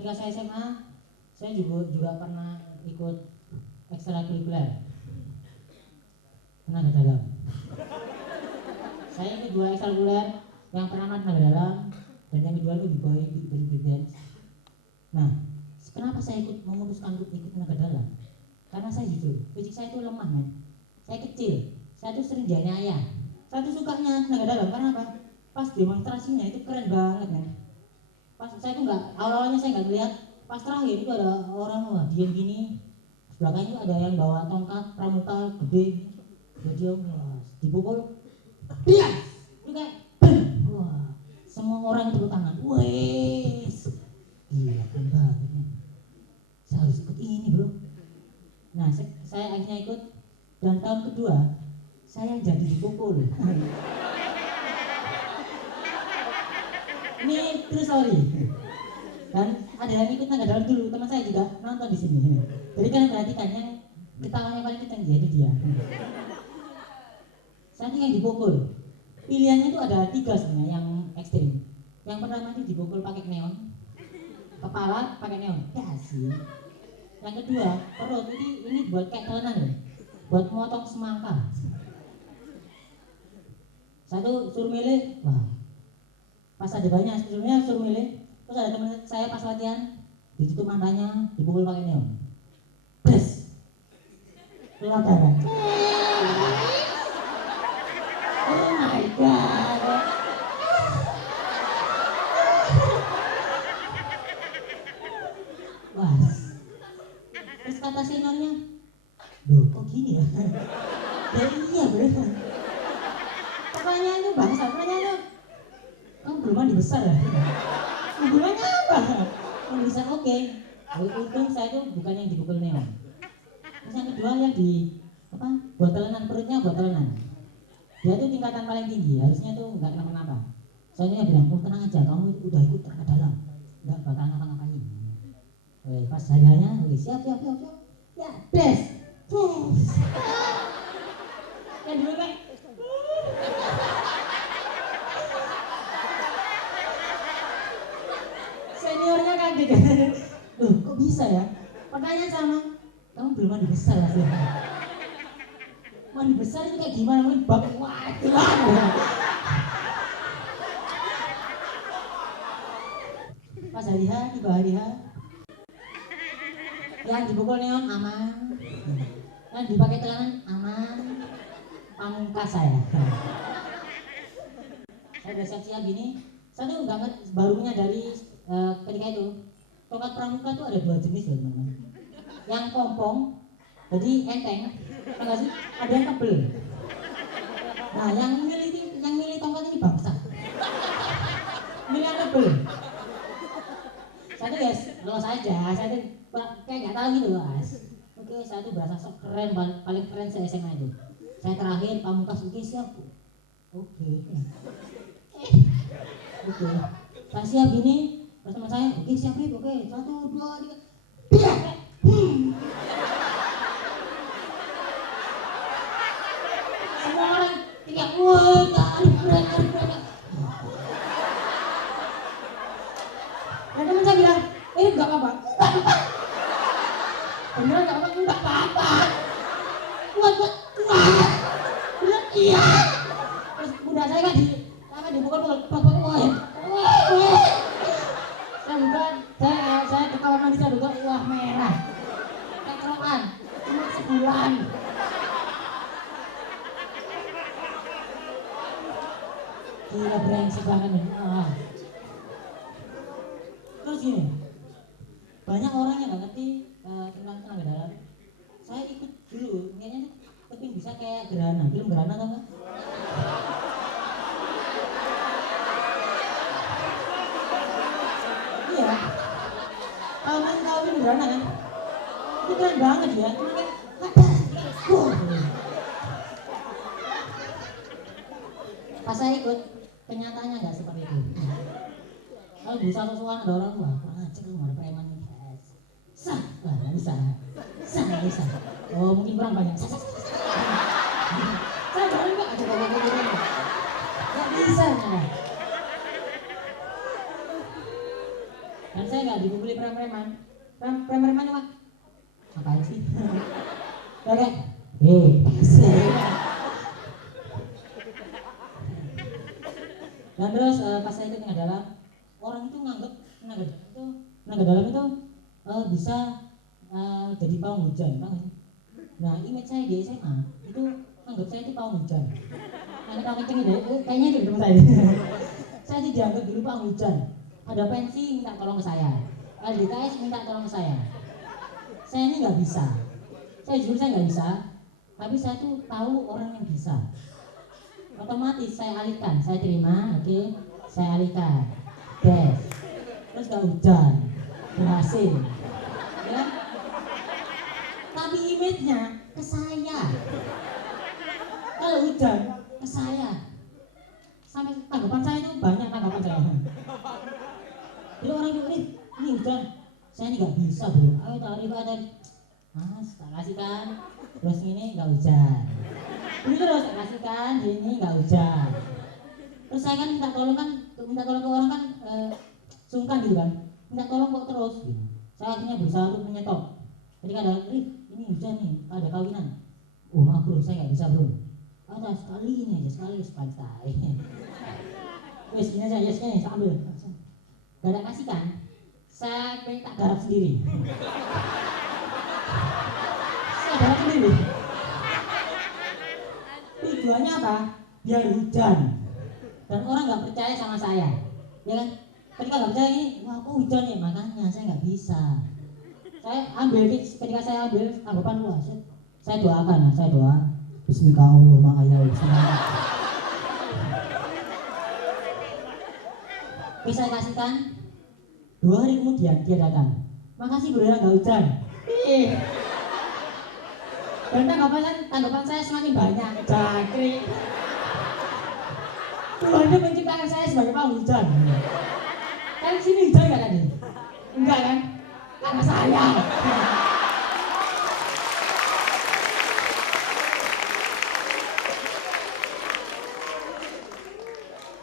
ketika saya SMA, saya juga pernah ikut ekstrakurikuler tenaga dalam. Saya ikut 2 ekstrakurikuler, yang pertama tenaga dalam dan yang kedua itu break dance. Nah, kenapa saya memutuskan untuk ikut tenaga dalam? Karena saya jujur, fisik saya itu lemah, men. Saya kecil, saya tuh sering dianiaya. Saya tuh sukanya tenaga dalam karena apa? Pas demonstrasinya itu keren banget, men. Pas saya tuh awalnya saya nggak lihat, pas terakhir itu ada orang diam gini, belakangnya itu ada yang bawa tongkat pramuka gede, dia dipukul, dia, itu kayak, wah, semua orang tepuk tangan, wes, gila kan banget, saya harus ikut ini bro. Nah, saya akhirnya ikut, dan tahun kedua saya jadi dipukul. Ini true story. Dan ada yang ikut tenaga dalam dulu, teman saya juga nonton di sini. Jadi kalian perhatikan yang ketawanya paling kencang dia itu dia. Saya yang dipukul. Pilihannya itu ada 3 sebenarnya yang ekstrim. Yang pertama itu dipukul pakai neon, kepala pakai neon, ya sih. Yang kedua perut, ini buat kayak telenan ya, buat motong semangka. Satu suruh milih, wah, pas ada banyak sebelumnya suruh milih. Terus ada teman saya pas latihan ditutup matanya, dipukul pakai neon, bes, keluar darah. Oh my god. Wah. Terus kata seniornya, loh kok gini ya? Ya iya bro. Pertanyaannya bangsa, pertanyaannya, kamu belum mandi besar ya? Hubungannya apa? Mandi besar oke. Untung saya itu bukan yang dipukul neon. Terus yang kedua yang buat telenan, perutnya buat telenan. Dia tuh tingkatan paling tinggi, harusnya tuh nggak kenapa-napa. Soalnya bilang, oh tenang aja, kamu udah ikut tenaga dalam, nggak bakal ngapa-ngapain. Pas hariannya, siap. Ya, des. Yang dulu kan. Seniornya kaget. Loh, kok bisa ya? Pertanyaan sama, kamu belum mandi besar sih. Mandi besar itu kayak gimana? Mungkin bab waduh. Pas hari H, tiba hari H, yang dipukul neon aman, yang dipakai telenan aman, pamungkas saya. Saya udah siap-siap gini, saya tuh nggak baru menyadari ketika itu tongkat pramuka tuh ada 2 jenis ya teman-teman. Yang kompong, jadi enteng, enggak sih? Ada yang tebel. Nah, yang milih tongkat ini bangsa. Milih yang tebel. Saya tuh ya lolos aja, saya tuh kayak nggak tahu gitu mas. Oke, saya tuh berasa sok keren, paling keren saya SMA itu. Saya terakhir pamungkas, oke siap. Oke. Saya siap gini, terus teman saya, oke siap nih, oke 1, 2, 3, dia. Semua orang teriak, woi, keren. Dan teman saya bilang, enggak apa-apa. Beneran enggak apa-apa, enggak apa-apa. Kuat. Bener, iya. Terus bunda saya kan dipukul-pukul, woi. Saya ke kamar mandi, saya buka, wah merah. Kayak kerokan, cuma sebulan. Gila brengsek banget nih. Terus gini, banyak orang yang nggak ngerti tentang tenaga dalam. Saya ikut dulu, kayaknya tapi bisa kayak Gerhana, film Gerhana tau nggak? Iya, tahu film Gerhana kan? Itu keren banget ya, cuma kayak pas saya ikut, kenyataannya nggak seperti itu. Kalau bisa sosokan ada orang tua, cek lu ada preman ini. Wah nggak bisa. Oh mungkin kurang banyak. Saya jalan nggak? Nggak bisa. Dan saya nggak dipukuli preman. preman-preman. Preman-preman itu ngapain sih? Kayak dan terus pas saya ikut tenaga dalam, orang itu nganggep tenaga dalam itu bisa jadi pawang hujan, tahu sih? Nah, image saya di SMA itu nganggep saya itu pawang hujan. Anak kenceng deh, kayaknya itu teman saya. Saya itu dianggap dulu pawang hujan. Ada pensi minta tolong ke saya, LDKS minta tolong ke saya. Saya ini nggak bisa. Saya jujur saya nggak bisa, tapi saya tuh tahu orang yang bisa. Otomatis saya alihkan, saya terima, oke, saya alihkan, terus gak hujan, berhasil, ya. Tapi image-nya ke saya. Kalau hujan ke saya, sampai tanggapan saya itu banyak tanggapan saya. Jadi orang itu ini hujan, saya ini nggak bisa bro, ayo tarik ada, tak kasihkan, terus ini nggak hujan. Ini terus saya kasihkan, ini nggak hujan. Terus saya kan minta tolong ke orang kan sungkan gitu kan, minta tolong kok terus. Gitu. Saya akhirnya berusaha untuk menyetop. Jadi kadang ini hujan nih, ada kawinan. Oh maaf bro, saya nggak bisa bro. Ada sekali ini aja, sekali. Wes ini aja, yes ini saya ambil. Gak ada kasihkan, saya tak garap sendiri. Saya garap sendiri. Tujuannya apa? Biar hujan dan orang nggak percaya sama saya, ya kan? Ketika nggak percaya ini, wah kok hujan ya, makanya saya nggak bisa. Saya ambil, ketika saya ambil tanggapan luas, saya doakan, saya doa Bismillahirrahmanirrahim. Oke, saya kasihkan. 2 hari kemudian dia datang. Makasih bro, nggak hujan. Dan tanggapan saya semakin banyak. Jangkrik. Tuhan itu menciptakan saya sebagai pawang hujan. Kan sini hujan nggak tadi? Enggak kan? Karena saya.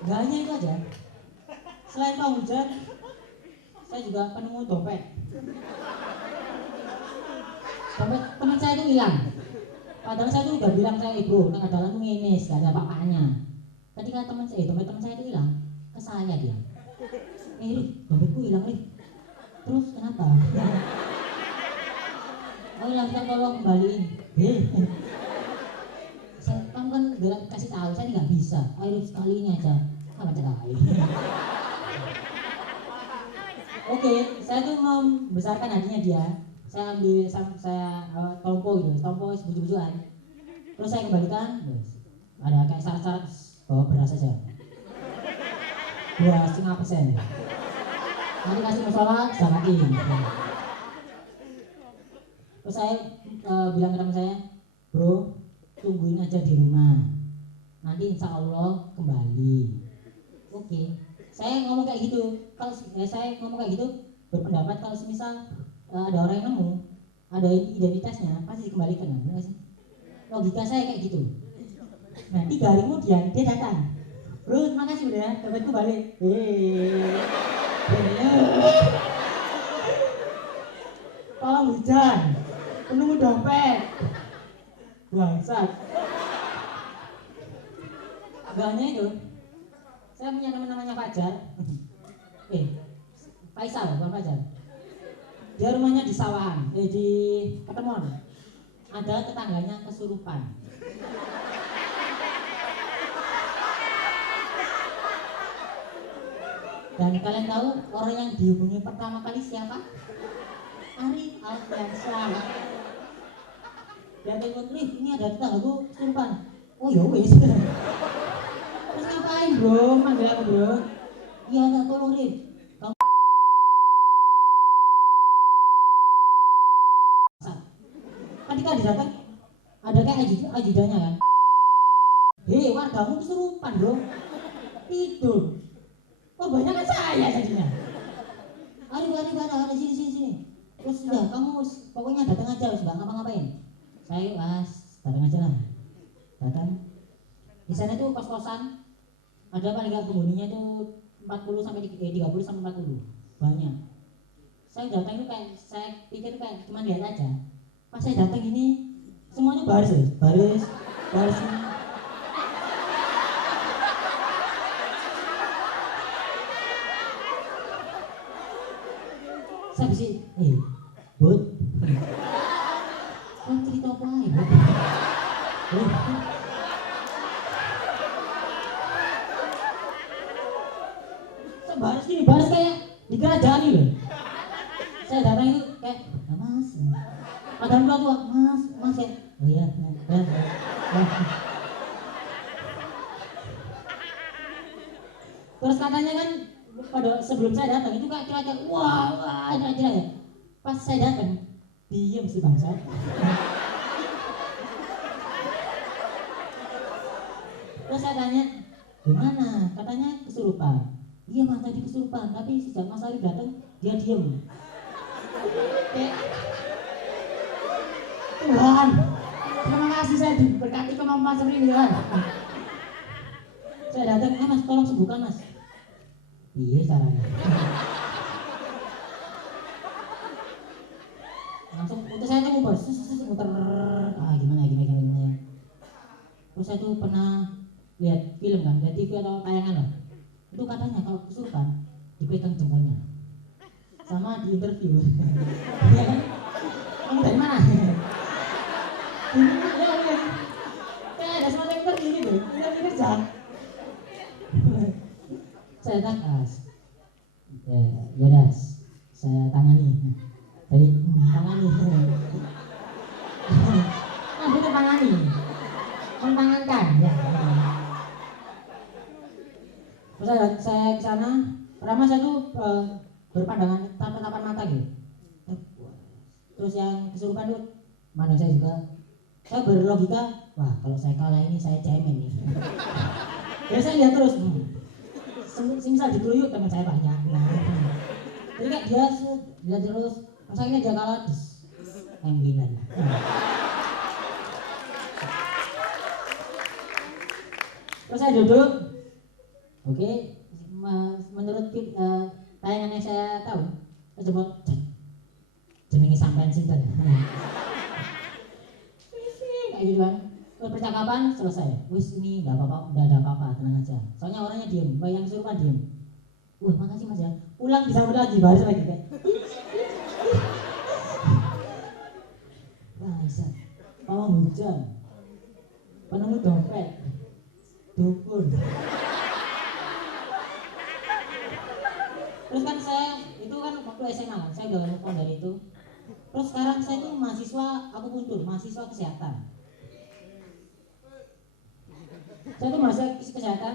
Gak hanya itu aja. Selain pawang hujan, saya juga penemu dompet. Dompet teman saya itu hilang. Padahal saya tuh udah bilang saya bro, tenaga dalam tuh ngenes, gak ada apa-apanya. Ketika dompet teman saya itu hilang, ke saya dia. Dompetku hilang Terus kenapa? Oh hilang, kita tolong kembaliin. Kamu kan udah kasih tahu, saya nggak bisa. Ayo sekali ini aja, apa cerai. Oke, saya tuh membesarkan hatinya dia. Saya ambil, saya tompo sebuju-bujuan. Terus saya kembalikan, ada kayak syarat-syarat bawa beras aja. 2,5%. Nanti kasih musola, zakatin. Terus saya bilang ke teman saya, bro, tungguin aja di rumah. Nanti insya Allah kembali. Oke. Saya ngomong kayak gitu. Kalau saya ngomong kayak gitu, berpendapat kalau semisal ada orang yang nemu, ada identitasnya, pasti dikembalikan, benar sih? Logika saya kayak gitu. Nah 3 hari kemudian dia datang. Bro, terima kasih bro ya, dompetku balik. Pawang hujan, penemu dompet, bangsat. Gak hanya itu, saya punya teman namanya Fajar. Faisal, bukan Fajar. Dia rumahnya di sawahan, di Ketemon. Ada tetangganya kesurupan. Dan kalian tahu orang yang dihubungi pertama kali siapa? Arif Alfiansyah. Dia telepon, ini ada tetanggaku kesurupan. Oh ya wis. Terus ngapain bro? Manggil aku bro. Iya tak tolong Rif. Ketika didatang ada kayak ajudannya kan. Wargamu kesurupan bro. Tidur. Oh banyak kan saya jadinya. Ada sini. Terus sudah kamu pokoknya datang aja, nggak ngapa-ngapain. Saya datang aja lah. Datang. Di sana tuh kos-kosan ada paling nggak penghuninya tuh 30 sampai 40. Banyak. Saya datang itu kayak saya pikir kayak cuma lihat aja. Pas saya datang ini semuanya baris, baris, baris semua. Saya bisa, bud, kan cerita apa ya, bud? Saya baris gini, baris kayak di kerajaan loh. Saya datang itu kayak, mas, madam tua, mas ya, oh iya, ya. Terus katanya kan pada sebelum saya datang itu kayak kira wah aja ya. Pas saya datang diam si bangsa. Terus saya tanya gimana? Katanya kesurupan. Iya mas tadi kesurupan, tapi sejak Mas Ari datang dia diam. Kayak Tuhan, terima kasih saya diberkati kemampuan seperti ini Tuhan. Saya datang, mas tolong sembuhkan mas. Iya caranya. Langsung untuk saya tuh muter, muter, gimana. Terus saya tuh pernah lihat film kan, lihat TV atau tayangan lah. Itu katanya kalau kesurupan dipegang jempolnya, sama di interview. Iya kan? Kamu dari mana? Ya, kayak ada semacam interview gitu, interview kerja. Saya takas, ya das, saya tangani. Jadi tangani. Itu tangani, mentangankan. Ya. Terus saya ke sana, pertama saya tuh berpandangan tatapan mata gitu. Terus yang kesurupan tuh mana saya juga. Saya berlogika, wah kalau saya kalah ini saya cemen nih. Jadi saya lihat terus, semisal dikeluyuk teman saya banyak. Nah, jadi kayak dia lihat terus, masa ini aja kalah, ambilan. Terus saya duduk, oke, menurut tayangan yang saya tahu, saya coba jenengi sampean sinten. Kayak gitu kan. Terus percakapan selesai. Wis ini enggak apa-apa, enggak ada apa-apa, tenang aja. Soalnya orangnya diam, yang kesurupan diam. Wah, makasih Mas ya. Pulang disambut lagi, baris lagi kayak. Wah, Isat. Pawang hujan. Penemu dompet. Dukun. Terus kan saya itu kan waktu SMA kan, saya udah lupa dari itu. Terus sekarang saya tuh mahasiswa, aku muncul mahasiswa kesehatan. Saya tuh mahasiswa kesehatan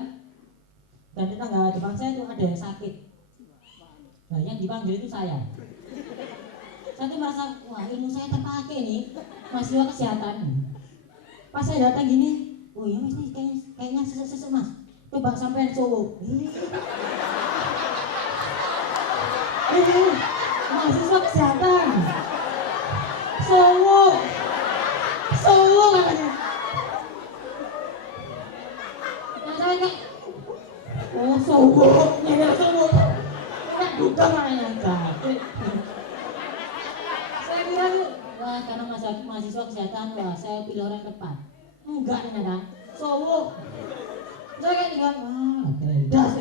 dan tetangga depan saya tuh ada yang sakit. Nah yang dipanggil itu saya. Saya tuh merasa wah ilmu saya terpakai nih mahasiswa kesehatan. Pas saya datang gini, oh iya mas nih kayaknya sesek mas. Coba sampean Solo. Mahasiswa kesehatan. Solo katanya. Nah saya kayak, oh Solo, nyender Solo. Kayak duka makanya sakit. Saya kira wah karena mahasiswa kesehatan, wah saya pilih orang yang tepat. Enggak ternyata, Solo. Saya kayak tinggal, oke, das.